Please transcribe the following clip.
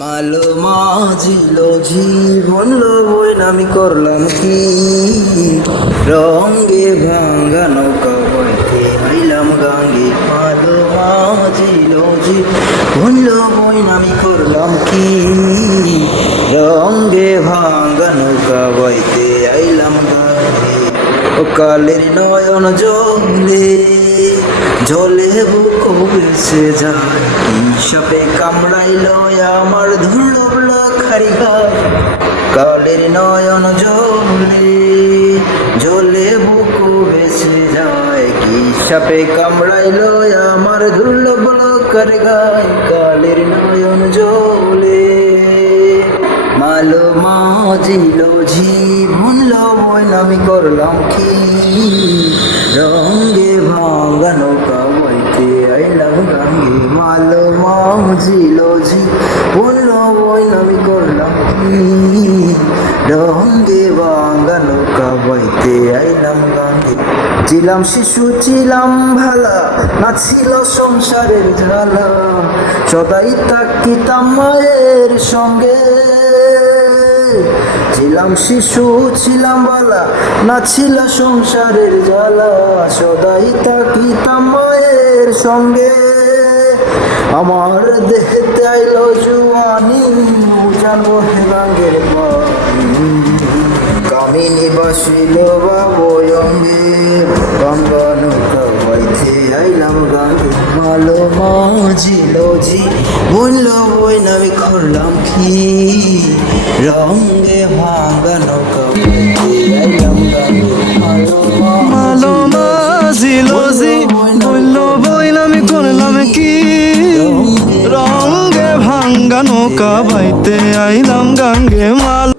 মালো মাঝিল জীবন লবণ আমি করলাম কি রঙে ভাঙ্গা নৌকা বইতে আইলাম গাঙ্গে। মালো মাঝিল জীবন লবণ আমি করলাম কি রঙে ভাঙ্গা নৌকা বইতে আইলাম গাঙ্গে। ও কালের নয়ন জলে জলে বুক ভেসে যায়, কি সাপে কামড়াইল আমার ধুলো খারি গায়। কালের নয়ন জলে জলে বুক ভেসে যায়, কি সাপে কামড়াইল আমার ধুলো খারি গায়। কালের নয়ন জলে মালো মাঝিল জীবন লবণ আমি করলাম কি রঙে ভাঙ্গা নৌকা বইতে আইলাম গাঙ্গে। মালো মাঝিল জীবন লবণ আমি করলাম কি রঙে ভাঙ্গা নৌকা বইতে আইলাম গাঙ্গে। ছিলাম শিশু ছিলাম ভালা, না ছিল সংসারের জ্বালা, সদাই তাকিতাম মায়ের সঙ্গে। ছিলাম শিশু ছিলাম বালা, না ছিল সংসারের জ্বালা, সদাই তাকিতাম মায়ের সঙ্গে। আমার দেখতে আইল জুয়ানি জানো হে গাঙ্গের পানি, কামিনী বাসিল বাবয়ঙ্গে গঙ্গা নৌকা বাইতে আইলাম গাঙ্গে। মালো মাঝিল জীবন লবণ আমি করলাম কি রঙে ভাঙ্গা নৌকা বাইতে আইলাম গাঙ্গে। মালো মাঝিল জীবন লবণ আমি করলাম কি রঙে ভাঙ্গা নৌকা বাইতে আইলাম গাঙ্গে। মালো